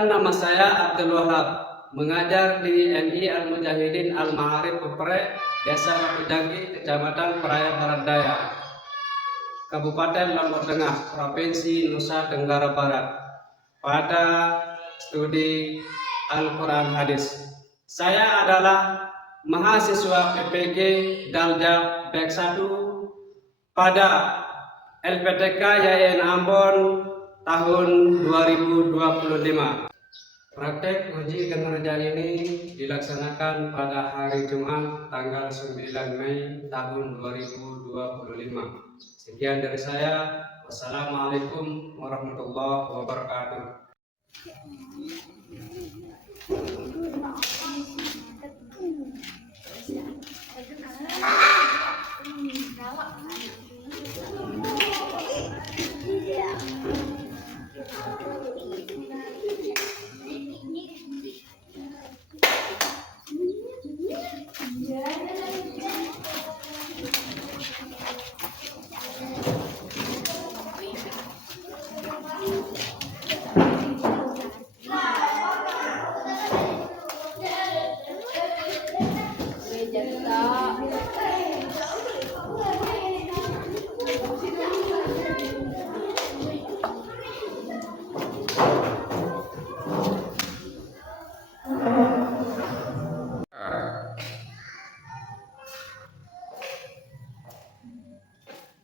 Perkenalkan, nama saya Abdul Wahab, mengajar di MI Al-Mujahidin Al-Ma'arif Peprek, Desa Lapujanggi, Kecamatan Praia Barat Daya, Kabupaten Lombok Tengah, Provinsi Nusa Tenggara Barat, pada studi Al-Quran Hadis. Saya adalah mahasiswa PPG Daljab Bek 1 pada LPTK YAIN Ambon tahun 2025. Praktek uji kinerja ini dilaksanakan pada hari Jumat tanggal 9 Mei tahun 2025. Sekian dari saya. Wassalamualaikum warahmatullahi wabarakatuh.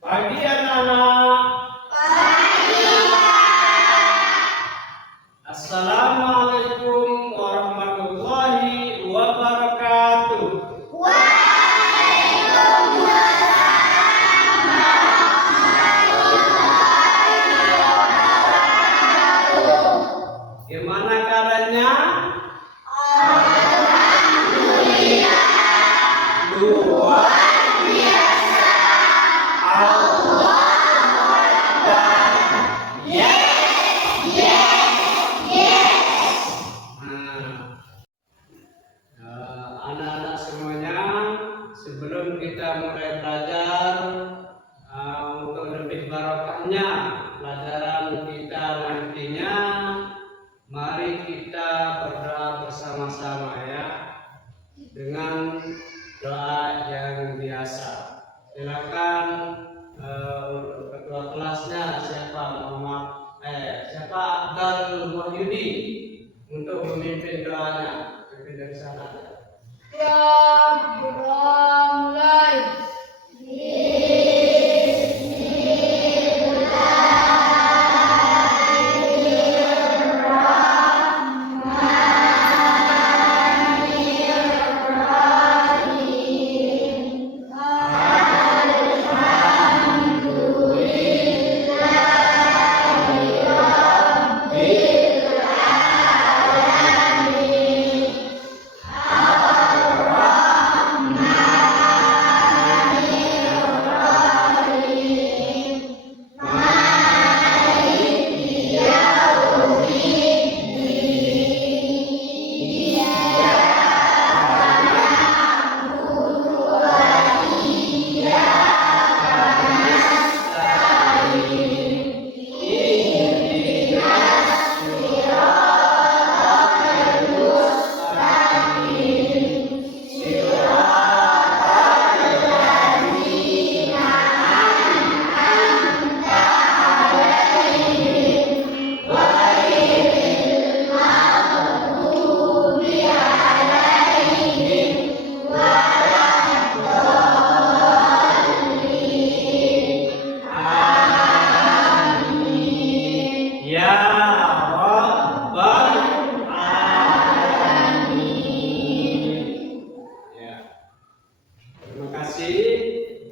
Pagi anak-anak. Assalamualaikum warahmatullahi wabarakatuh. Gimana keadaannya? Luar biasa. Anak-anak semuanya, sebelum kita mulai belajar, untuk lebih barokahnya pelajaran kita nantinya, mari kita berdoa bersama-sama ya, dengan doa yang biasa. Silakan untuk ketua kelasnya siapa siapa Abdul Wahyudi untuk memimpin doanya. Pimpin dari sana. Ya, berdoa mulai.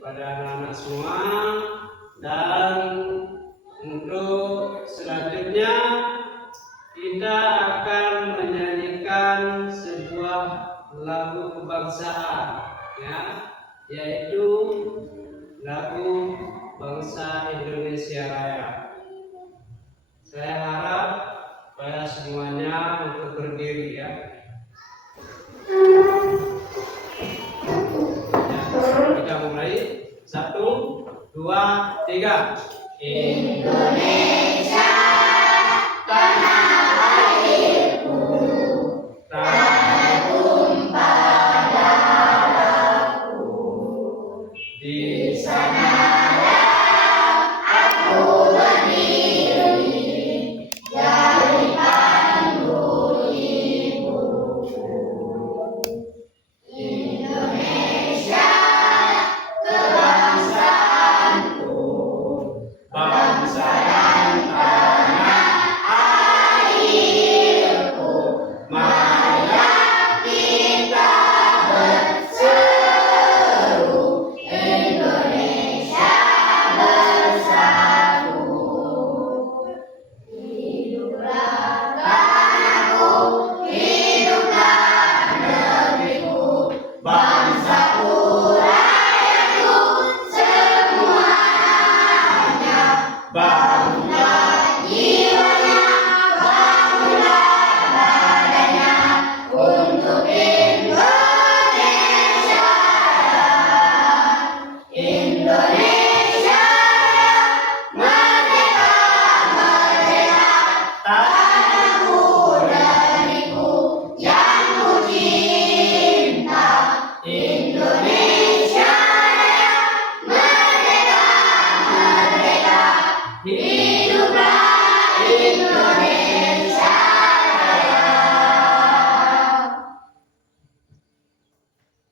Kepada anak-anak semua, dan untuk selanjutnya kita akan menyanyikan sebuah lagu kebangsaan ya, yaitu lagu Bangsa Indonesia Raya. Saya harap supaya semuanya untuk berdiri ya. Kita mulai. 1, 2, 3. Indonesia tanah air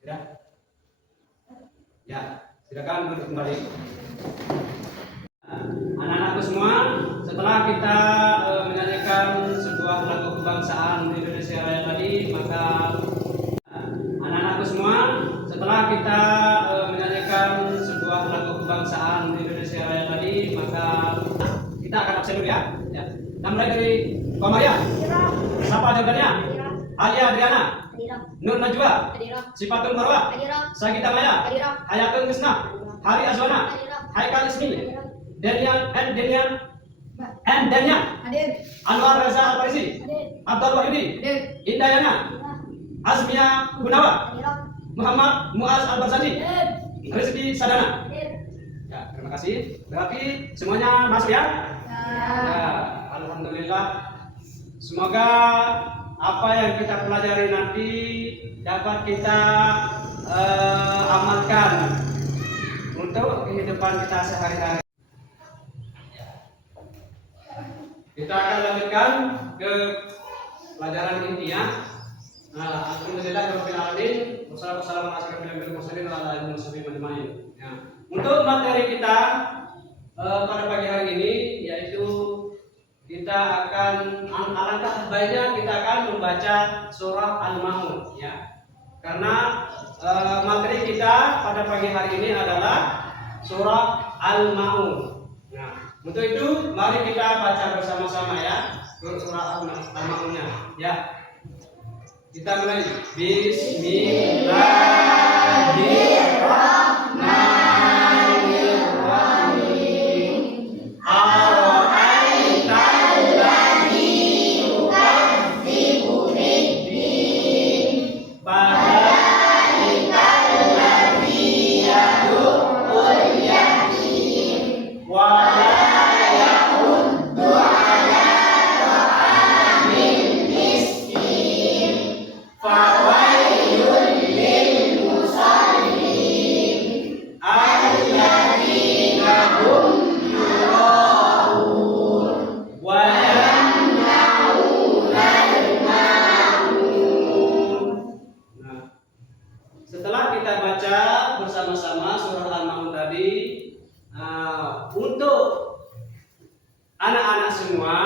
Sudah? Ya, silakan duduk kembali. Anak-anakku semua, setelah kita menyanyikan sebuah lagu kebangsaan Indonesia Raya tadi, maka anak-anakku semua, setelah kita menyanyikan sebuah lagu kebangsaan Indonesia Raya tadi, maka kita akan absen dulu ya. Ya. Kita mulai dari Komaya. Siapa jawabannya? Alia Adriana, Nur Najwa, Sifatul Marwa, Sagita Maya, Hayatul Krisna, Hari Azwana, Haikal Ismi, Daniel Anwar Reza Al-Farisi, Abdul Wahyudi, Indayana, Azmia Gunawa, Muhammad Muaz Al-Barzani, Rizky Sadana. Ya, terima kasih. Berarti semuanya masuk ya? Ya, alhamdulillah. Semoga apa yang kita pelajari nanti dapat kita amalkan untuk kehidupan kita sehari-hari. Kita akan lanjutkan ke pelajaran intinya. Alhamdulillah rabbil alamin. Wassalamualaikum warahmatullahi wabarakatuh. Untuk materi kita pada pagi hari ini yaitu kita akan alangkah baiknya kita akan membaca surah Al-Maun ya. Karena materi kita pada pagi hari ini adalah surah Al-Maun. Nah, untuk itu mari kita baca bersama-sama ya surah Al-Maunnya ya. Kita mulai. Bismillahirrahmanirrahim. Setelah kita baca bersama-sama surah Al-Maun tadi, untuk anak-anak semua,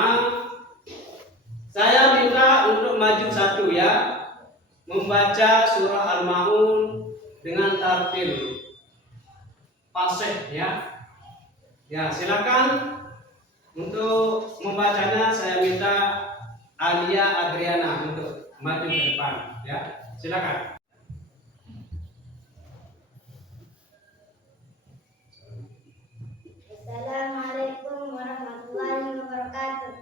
saya minta untuk maju satu ya, membaca surah Al-Maun dengan tartil fasih ya. Ya, silakan untuk membacanya. Saya minta Alia Adriana untuk maju ke depan ya. Silakan. Assalamualaikum warahmatullahi wabarakatuh.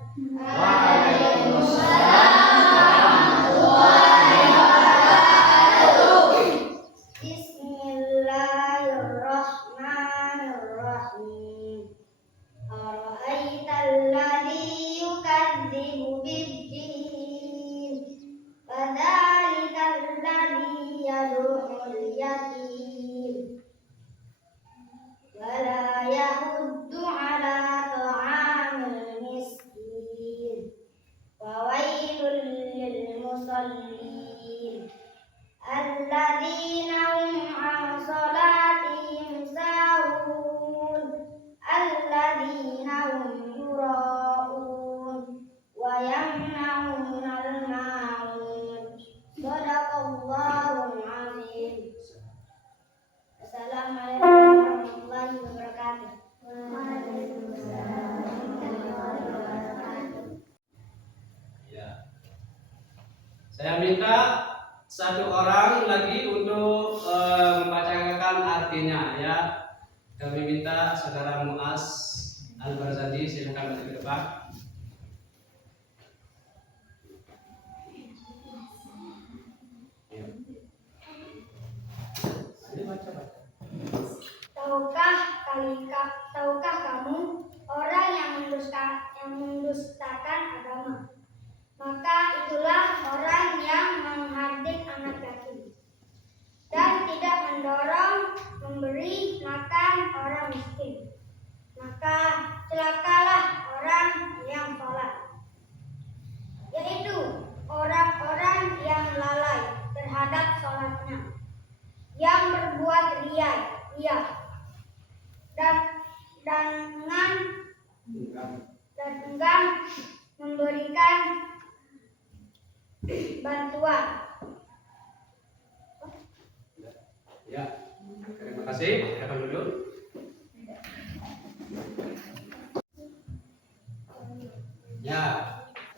Bismillahirrahmanirrahim. Ara'aital ladzi yukadzibu bid-din, fadzalikal ladzi yad'ul yatim wala yahuddu ala ta'amil miskin, wa wailul lil musallin alladzina hum an salatihim sahun, alladzina hum yura'un wa yamna'unal ma'un. Shadaqallahul azim. Assalamualaikum warahmatullahi wabarakatuh. Waalaikumsalam warahmatullahi wabarakatuh. Ya. Saya minta satu orang lagi untuk membacakan artinya ya. Kami minta saudara Muaz Al-Barzadi, silakan maju ke depan. Ya. Ayo baca. Tahukah kamu orang yang mendustakan agama? Maka itulah orang yang menghardik anak yatim dan tidak memberi makan orang miskin. Maka celakalah orang yang salat, yaitu orang-orang yang lalai terhadap salatnya. Ya, terima kasih. Silakan duduk. Ya,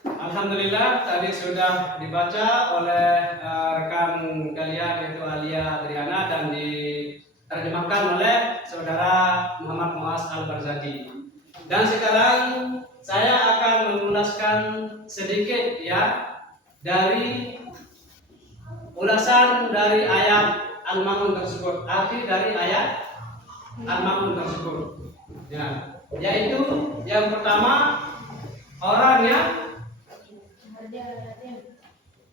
alhamdulillah tadi sudah dibaca oleh rekan kalian yaitu Alia Adriana dan diterjemahkan oleh saudara Muhammad Muaz Al-Barzadi. Dan sekarang saya akan mengulaskan sedikit ya dari ulasan dari ayat Al-Ma'un tersebut, arti dari ayat Al-Ma'un tersebut. Ya, yaitu yang pertama orang yang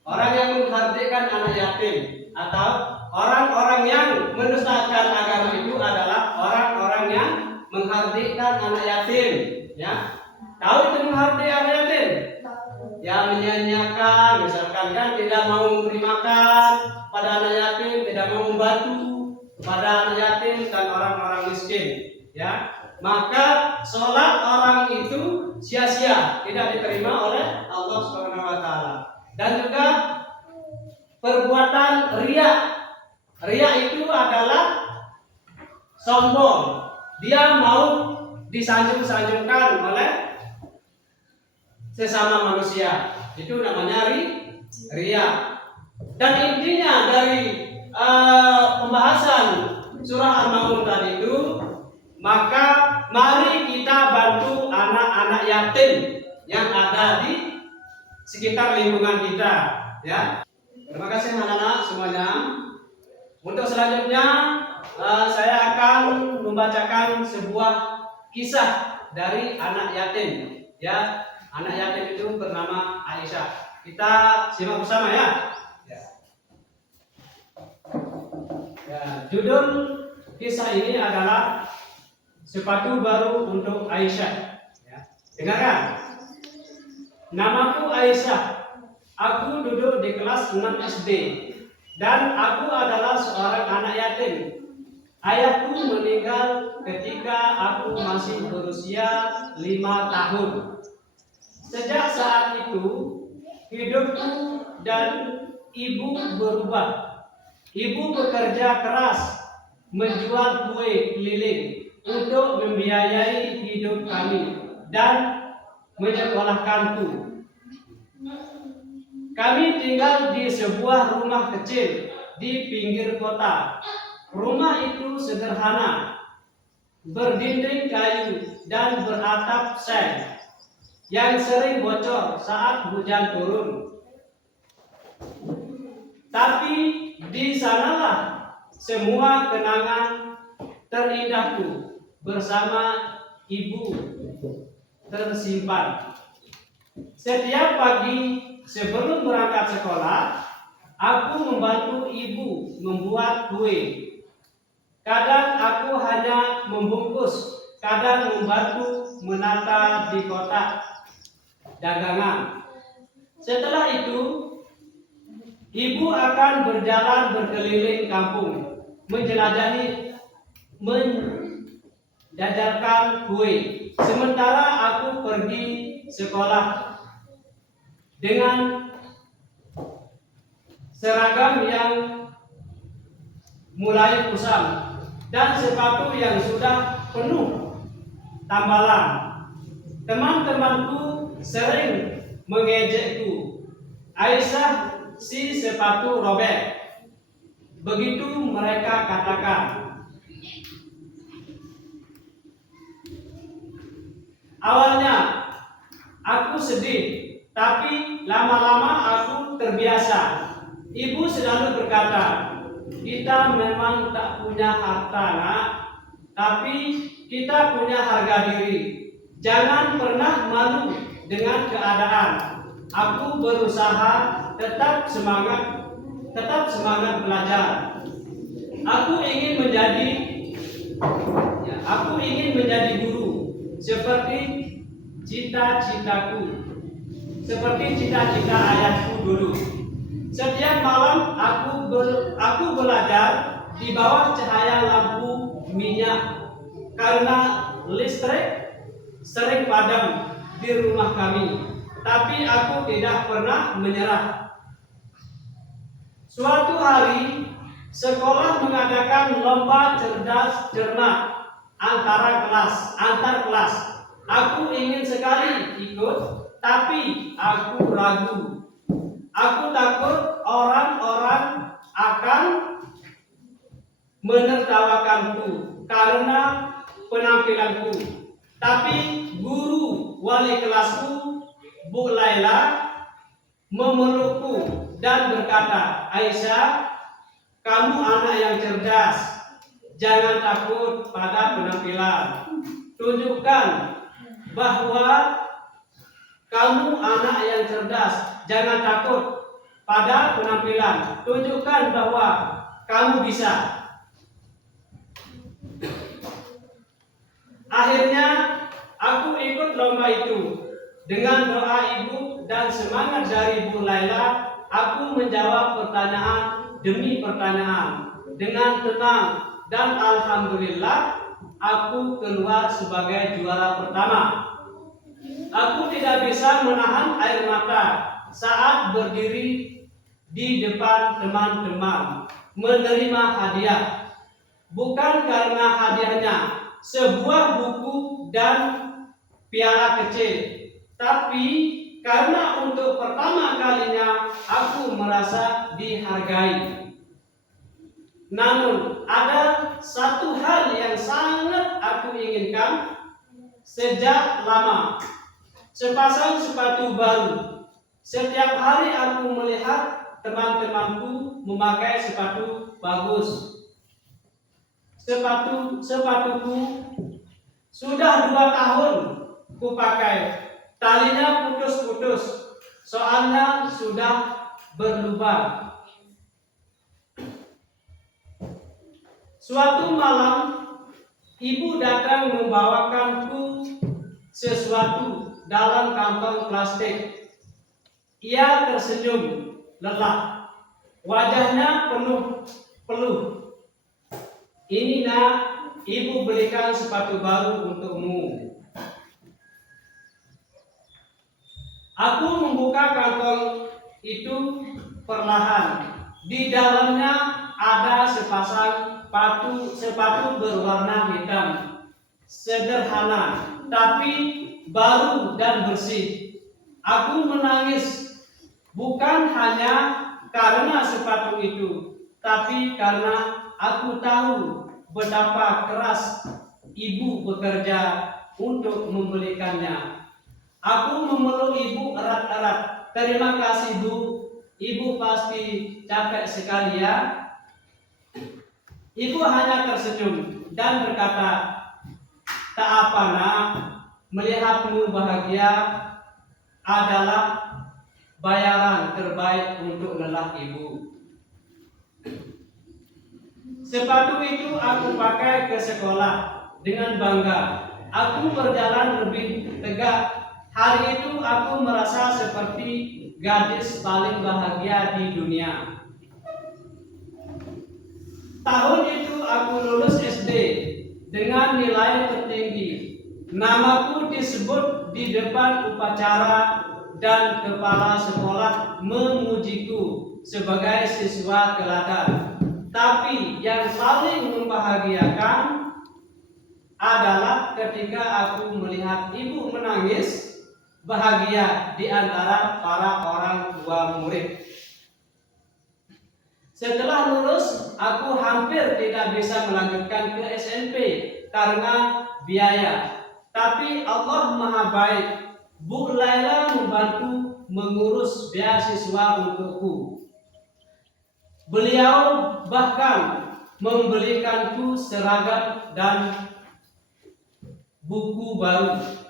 menghardikan anak yatim atau orang-orang yang mendustakan agama itu adalah orang-orang yang menghardikan anak yatim. Ya, tahu itu menghardik anak yatim? Ya, menyanyiakan, misalkan kan tidak mau memberi makan pada anak yatim, tidak mau membantu pada anak yatim dan orang-orang miskin. Ya, maka sholat orang itu sia-sia, tidak diterima oleh Allah Subhanahu wa taala. Dan juga perbuatan riya. Riya itu adalah sombong. Dia mau disanjung-sanjungkan oleh sesama manusia. Itu namanya riya. Dan intinya dari pembahasan surah Al-Ma'un tadi itu, maka mari kita bantu anak-anak yatim yang ada di sekitar lingkungan kita, ya. Terima kasih anak-anak semuanya. Untuk selanjutnya saya akan membacakan sebuah kisah dari anak yatim, ya. Anak yatim itu bernama Aisyah. Kita simak bersama ya. Ya, judul kisah ini adalah sepatu baru untuk Aisyah. Ya. Dengarkan. Namaku Aisyah. Aku duduk di kelas 6 SD dan aku adalah seorang anak yatim. Ayahku meninggal ketika aku masih berusia 5 tahun. Sejak saat itu hidupku dan ibu berubah. Ibu bekerja keras menjual kue keliling untuk membiayai hidup kami dan menyekolahkanku. Kami tinggal di sebuah rumah kecil di pinggir kota. Rumah itu sederhana, berdinding kayu dan beratap seng yang sering bocor saat hujan turun. Tapi di sanalah semua kenangan terindahku bersama ibu tersimpan. Setiap pagi sebelum berangkat sekolah, aku membantu ibu membuat kue. Kadang aku hanya membungkus, kadang membantu menata di kotak dagangan. Setelah itu, ibu akan berjalan berkeliling kampung, menjajarkan kue. Sementara aku pergi sekolah dengan seragam yang mulai kusam dan sepatu yang sudah penuh tambalan. Teman-temanku sering mengejekku, Aisyah si sepatu robek. Begitu mereka katakan. Awalnya aku sedih, tapi lama-lama aku terbiasa. Ibu selalu berkata, kita memang tak punya harta nak, tapi kita punya harga diri. Jangan pernah malu dengan keadaan. Aku berusaha tetap semangat belajar. Aku ingin menjadi guru seperti cita-citaku, seperti cita-cita ayahku dulu. Setiap malam aku belajar di bawah cahaya lampu minyak karena listrik sering padam di rumah kami. Tapi aku tidak pernah menyerah. Suatu hari Sekolah mengadakan lomba cerdas cermat antar kelas. Aku ingin sekali ikut, tapi aku ragu. Aku takut orang-orang akan menertawakanku karena penampilanku. Tapi guru wali kelasku, Bu Laila, memelukku dan berkata, "Aisyah, kamu anak yang cerdas. Jangan takut pada penampilan. Tunjukkan bahwa kamu anak yang cerdas. Jangan takut pada penampilan. Tunjukkan bahwa kamu bisa." Akhirnya aku ikut lomba itu. Dengan doa ibu dan semangat dari Bu Laila, aku menjawab pertanyaan demi pertanyaan dengan tenang, dan alhamdulillah aku keluar sebagai juara pertama. Aku tidak bisa menahan air mata saat berdiri di depan teman-teman menerima hadiah. Bukan karena hadiahnya sebuah buku dan piala kecil, tapi karena untuk pertama kalinya aku merasa dihargai. Namun ada satu hal yang sangat aku inginkan sejak lama. Sepasang sepatu baru. Setiap hari aku melihat teman-temanku memakai sepatu bagus. Sepatuku sudah 2 tahun ku pakai. Talinya putus-putus, soalnya sudah berlubang. Suatu malam, ibu datang membawakanku sesuatu dalam kantong plastik. Ia tersenyum lelah. Wajahnya penuh peluh. "Ini nak, ibu belikan sepatu baru untukmu." Aku membuka kantong itu perlahan. Di dalamnya ada sepasang sepatu berwarna hitam. Sederhana, tapi baru dan bersih. Aku menangis, bukan hanya karena sepatu itu, tapi karena aku tahu betapa keras ibu bekerja untuk membelikannya. Aku memeluk ibu erat-erat. "Terima kasih, Bu. Ibu pasti capek sekali ya." Ibu hanya tersenyum dan berkata, "Tak apa nak, melihatmu bahagia adalah bayaran terbaik untuk lelah ibu." Sepatu itu aku pakai ke sekolah dengan bangga. Aku berjalan lebih tegak. Hari itu aku merasa seperti gadis paling bahagia di dunia. Tahun itu aku lulus SD dengan nilai tertinggi. Namaku disebut di depan upacara dan kepala sekolah memujiku sebagai siswa teladan. Tapi yang paling membahagiakan adalah ketika aku melihat ibu menangis bahagia di antara para orang tua murid. Setelah lulus, aku hampir tidak bisa melanjutkan ke SMP karena biaya. Tapi Allah Maha Baik. Bu Laila membantu mengurus beasiswa untukku. Beliau bahkan membelikanku seragam dan buku baru.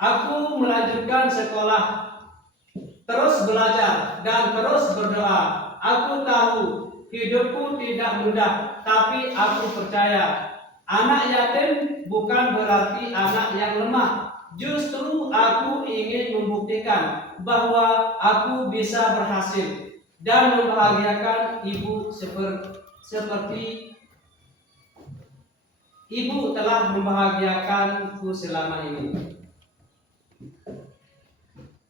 Aku melanjutkan sekolah, terus belajar dan terus berdoa. Aku tahu hidupku tidak mudah, tapi aku percaya anak yatim bukan berarti anak yang lemah. Justru aku ingin membuktikan bahwa aku bisa berhasil dan membahagiakan ibu seperti ibu telah membahagiakanku selama ini.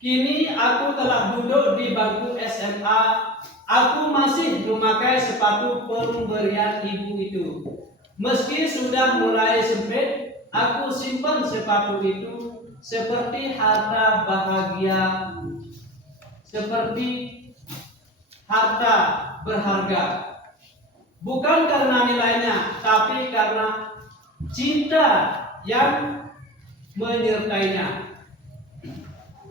Kini aku telah duduk di bangku SMA. Aku masih memakai sepatu pemberian ibu itu. Meski sudah mulai sempit, aku simpan sepatu itu seperti harta bahagia, seperti harta berharga. Bukan karena nilainya, tapi karena cinta yang menyertainya.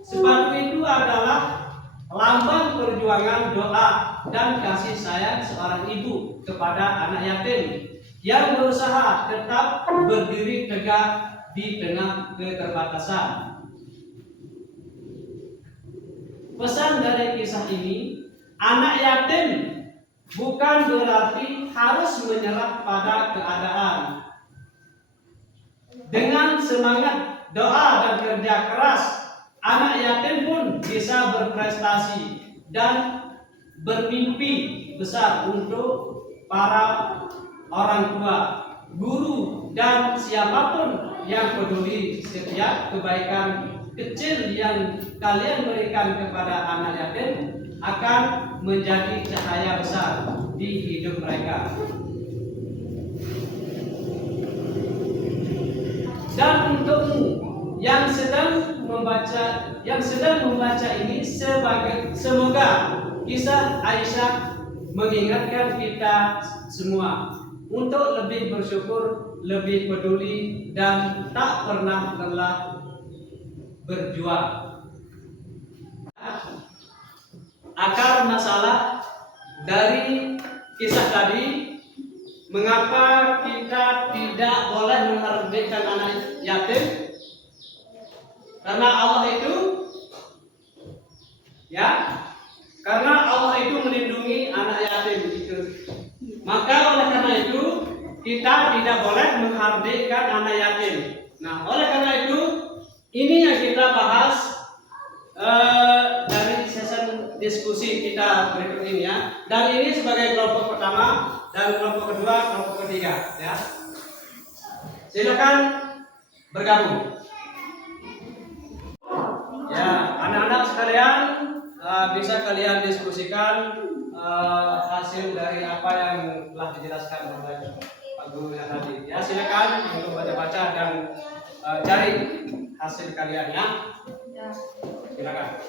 Sepatu itu adalah lambang perjuangan, doa, dan kasih sayang seorang ibu kepada anak yatim yang berusaha tetap berdiri tegak di tengah keterbatasan. Pesan dari kisah ini, anak yatim bukan berarti harus menyerah pada keadaan. Dengan semangat, doa, dan kerja keras, anak yatim pun bisa berprestasi dan bermimpi besar untuk para orang tua, guru, dan siapapun yang peduli. Setiap kebaikan kecil yang kalian berikan kepada anak yatim akan menjadi cahaya besar di hidup mereka. Dan untukmu yang sedang membaca ini, semoga kisah Aisyah mengingatkan kita semua untuk lebih bersyukur, lebih peduli, dan tak pernah lelah berjuang. Akar masalah dari kisah tadi, mengapa kita tidak boleh menghargai anak yatim? Karena Allah itu, karena Allah itu melindungi anak yatim itu. Maka oleh karena itu kita tidak boleh menghargai anak yatim. Nah, oleh karena itu ini yang kita bahas dari sesi diskusi kita berikut ini ya. Dan ini sebagai kelompok pertama dan kelompok kedua, kelompok ketiga ya. Silakan bergabung. Ya, anak-anak sekalian, bisa kalian diskusikan hasil dari apa yang telah dijelaskan oleh Pak Guru yang tadi. Ya, silakan untuk baca-baca dan cari hasil kalian ya. Silakan.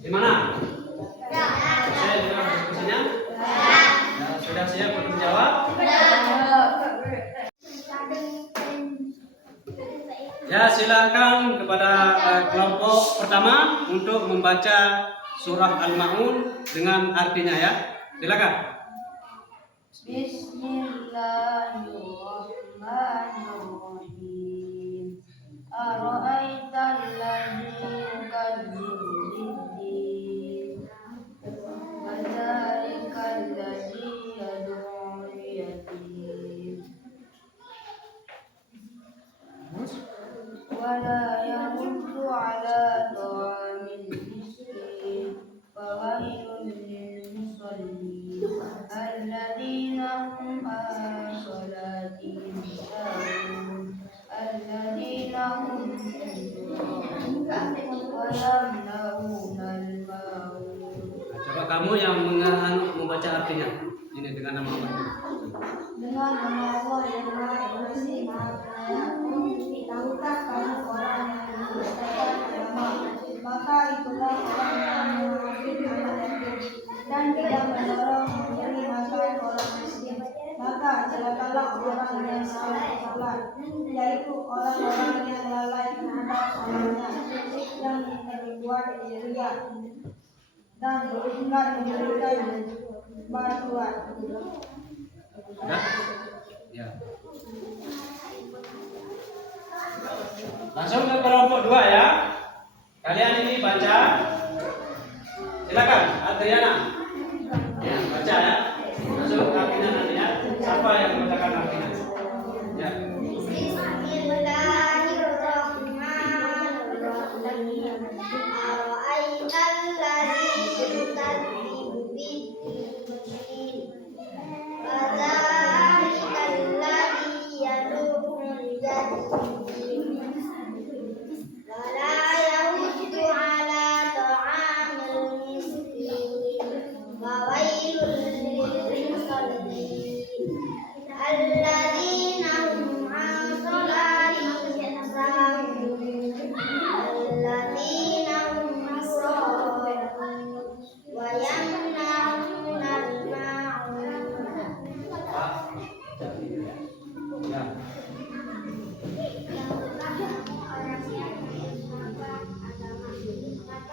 Gimana? Saya juga diskusinya. Sudah siap untuk menjawab? Ya, silakan kepada kelompok pertama untuk membaca surah Al-Ma'un dengan artinya ya. Silakan. Bismillahirrahmanirrahim. Ara'aital ladzi yukadzibu bid-din. Fadzalikal ladzi yad'ul yatim. Wala yahuddu ala ta'amil miskin. Fawailun lil kamu yang membaca artinya. Ini dengan nama Allah. Dengan nama Allah yang Maha Pengasih Maha Penyayang. Tahukah kamu orang yang mendustakan agama? Maka itulah orang yang menghabis anak yatim dan tidak mendorong memberi makan orang miskin. Maka celakalah orang yang salah salat, yaitu orang-orang yang lalai terhadap salatnya, yang berbuat ria dan beringkat memberikan bantuan. Ya. Langsung ke kelompok 2 ya. Kalian ini baca. Silakan, Adriana. Ya, baca ya. Langsung artinya nanti ya. Siapa yang membacakan artinya? Ya. Bismillahirrahmanirrahim. Ara'aital ladzi yukadzibu bid-din. Fadzalikal ladzi yad'ul yatim. Wala yahuddu ala ta'amil miskin. Wa wailul lil musallin. Alladzina hum 'an salatihim sahun. Alladzina hum yura'un wa yamna'una al-ma'un. Ya. Orang yang menghafal agama,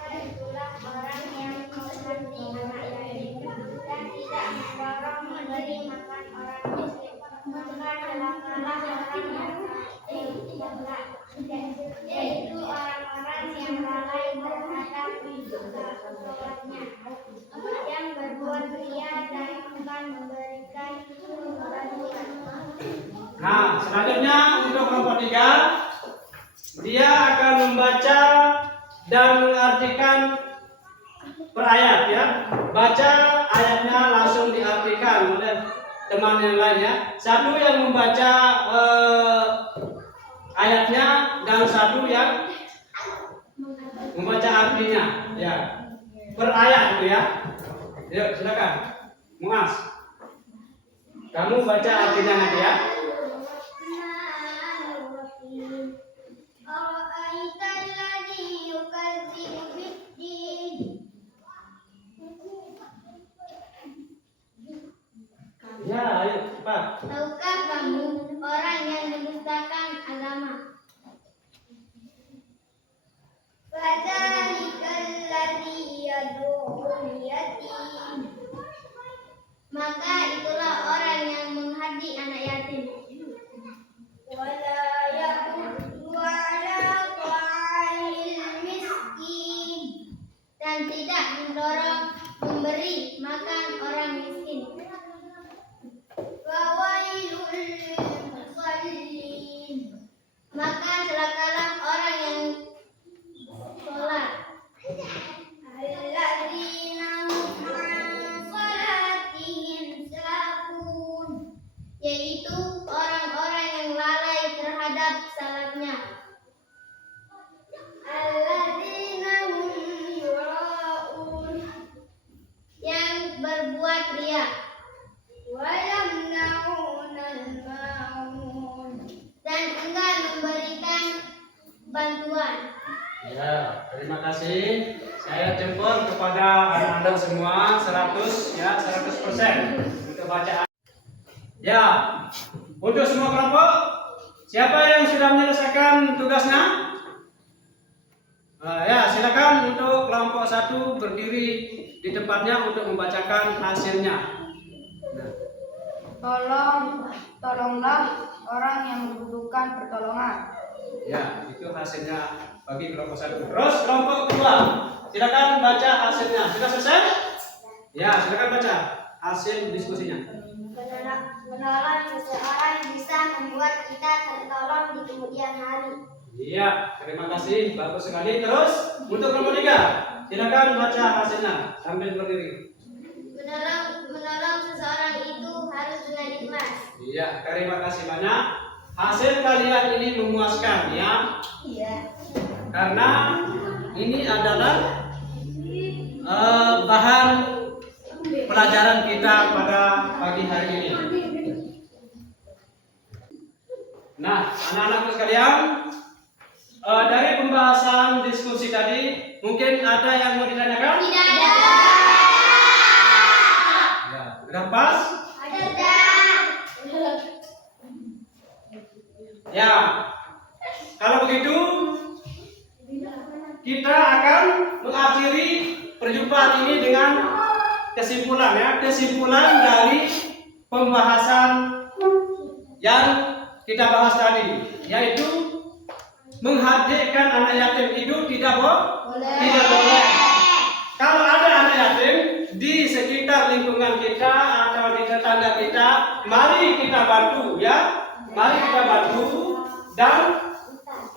maka itulah orang yang menghormati anak yatim dan tidak mendorong memberi makan orang miskin. Maka celakalah orang yang yaitu orang-orang yang lalai terhadap sholatnya, yang berbuat ria dan enggan memberikan bantuan. Nah, selanjutnya untuk kelompok 3, dia akan membaca dan mengartikan per ayat ya. Baca ayatnya langsung diartikan oleh teman yang lainnya. Satu yang membaca ayatnya dan satu yang membaca artinya ya. Per ayat itu ya. Yuk, silakan. Muas. Kamu baca artinya nanti ya. Ara'aital ladzi yukadzibu bid-din. Ya, ayo cepat. Tahukah kamu orang yang mendustakan agama? Fadzalikal ladzi yad'ul yatim. Maka itulah orang yang menghadi anak yatim. Wala yahuddu ala ta'amil miskin. Dan tidak mendorong memberi makan orang miskin. Wa wailul lil musallin. Maka celakalah orang yang sholat. Alladzina hum 'an salatihim sahun. Yaitu orang-orang yang lalai terhadap salatnya. Alladzina hum yura'un. Yang berbuat ria. Wa yamna'una al-ma'un. Dan enggan memberikan bantuan. Ya, terima kasih. Saya jempol kepada anak-anak semua 100 ya, 100% untuk bacaan. Ya, untuk semua kelompok, siapa yang sudah menyelesaikan tugasnya? Ya, silakan untuk kelompok 1 berdiri di tempatnya untuk membacakan hasilnya. Tolonglah orang yang membutuhkan pertolongan. Ya, itu hasilnya bagi kelompok 1. Terus kelompok 2, silakan baca hasilnya. Sudah selesai? Ya, silakan baca hasil diskusinya. Menolong seseorang bisa membuat kita tertolong di kemudian hari. Iya, terima kasih, bagus sekali. Terus untuk kelompok 3, silakan baca hasilnya sambil berdiri. Menolong seseorang itu harus dengan ikhlas. Iya, terima kasih banyak. Hasil kalian ini memuaskan ya. Iya. Karena ini adalah bahan pelajaran kita pada pagi hari ini. Nah, anak-anakku sekalian, dari pembahasan diskusi tadi, mungkin ada yang mau ditanyakan? Tidak ada. Ya, sudah pas? Ada. Ya, kalau begitu kita akan mengakhiri perjumpaan ini dengan kesimpulan ya, kesimpulan dari pembahasan yang kita bahas tadi, yaitu menghadirkan anak yatim itu tidak boleh. Kalau ada anak yatim di sekitar lingkungan kita atau di tetangga kita, mari kita bantu ya. Mari kita bantu, dan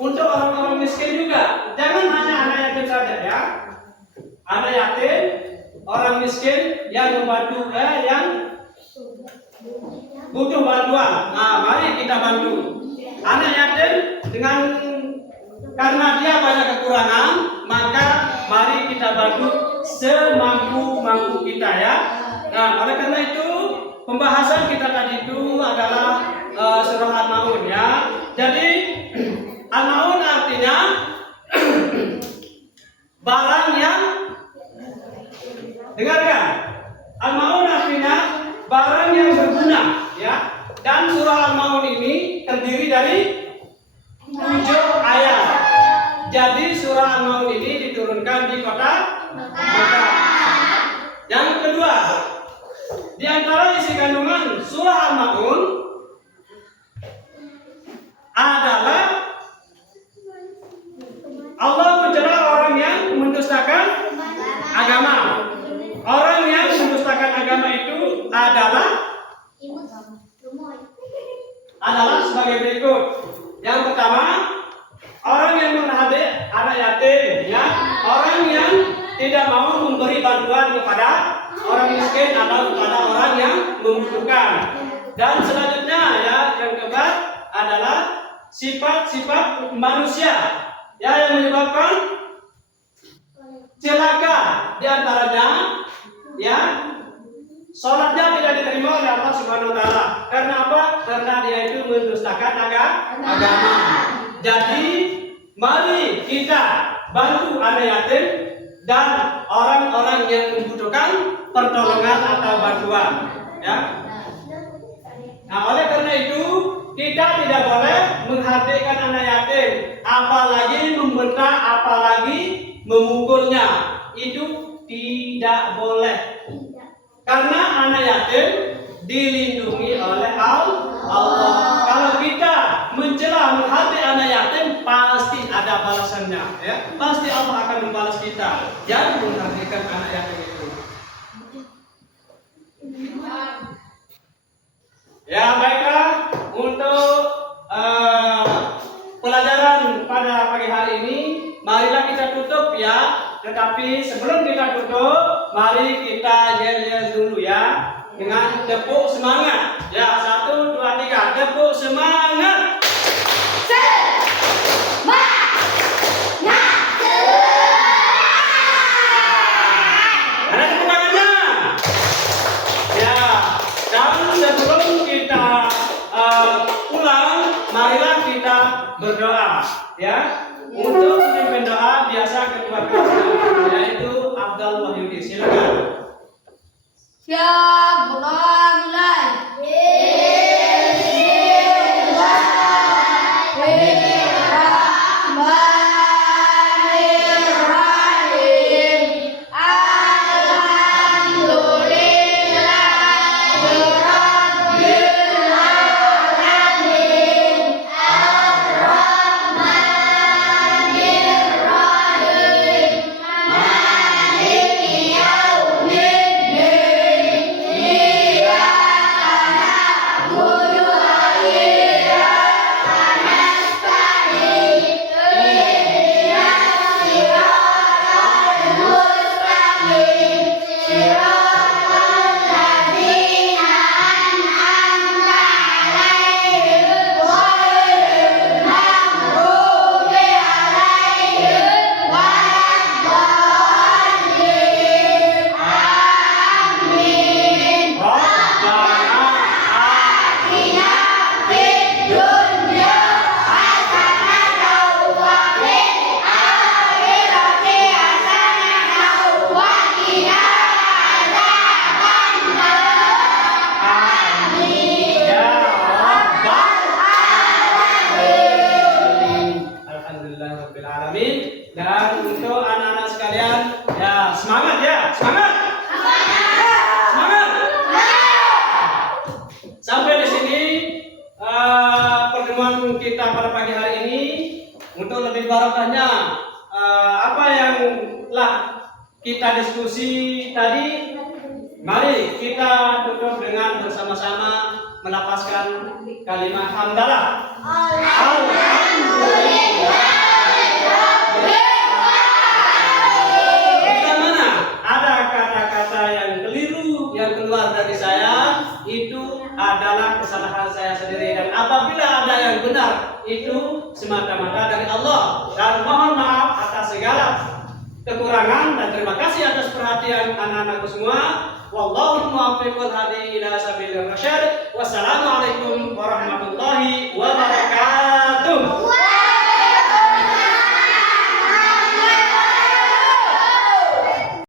untuk orang-orang miskin juga. Jangan hanya anak yatim saja ya. Anak yatim, orang miskin yang membantu yang butuh bantuan. Nah, mari kita bantu. Anak yatim karena dia banyak kekurangan, maka mari kita bantu semampu kita ya. Nah, oleh karena itu pembahasan kita tadi itu adalah surah Al-Maun ya. Jadi Al-Maun artinya barang yang, dengarkan, Al-Maun artinya barang yang berguna ya. Dan surah Al-Maun ini terdiri dari 7 ayat. Jadi surah Al-Maun ini diturunkan di kota Makkah. Yang kedua, di antara isi kandungan surah Al-Maun adalah Allah mencela orang yang mendustakan agama. Orang yang mendustakan agama itu adalah sebagai berikut. Yang pertama, orang yang menghadir anak yatim ya, orang yang tidak mau memberi bantuan kepada orang miskin atau kepada orang yang membutuhkan. Dan selanjutnya ya, yang keempat adalah sifat-sifat manusia ya, yang menyebabkan celaka, di antaranya ya sholatnya tidak diterima oleh Allah Subhanahu wa taala. Karena apa? Karena dia itu mendustakan agama. Jadi mari kita bantu anak yatim dan orang-orang yang membutuhkan pertolongan atau bantuan ya. Nah, oleh karena itu kita tidak boleh menghadirkan anak yatim, apalagi membentak, apalagi memukulnya. Itu tidak boleh. Karena anak yatim dilindungi oleh Allah. Kalau kita mencela, menghati anak yatim, pasti ada balasannya ya. Pasti Allah akan membalas kita yang menghadirkan anak yatim itu. Ya, baiklah, untuk pelajaran pada pagi hari ini marilah kita tutup ya. Tetapi sebelum kita tutup, mari kita yel-yel dulu ya, dengan tepuk semangat ya. 1, 2, 3, tepuk semangat. Ada tepuk tangannya ya. Dan sebelum kita pulang, marilah kita berdoa ya. Untuk memimpin doa biasa ketua kelasnya, yaitu Abdul Wahyudi. Silakan. Siap, mulai. bawahnya apa yang telah kita diskusi tadi, mari kita tutup dengan bersama-sama melafazkan kalimat hamdalah. Alhamdulillah. Bila mana ada kata-kata yang keliru yang keluar dari saya, itu adalah kesalahan saya sendiri, dan apabila ada yang benar, itu semata-mata dari Allah, dan mohon maaf atas segala kekurangan, dan terima kasih atas perhatian anak-anakku semua. Wallahu muwaffiqun hadi ila sabilir rasyad. Wassalamualaikum warahmatullahi wabarakatuh.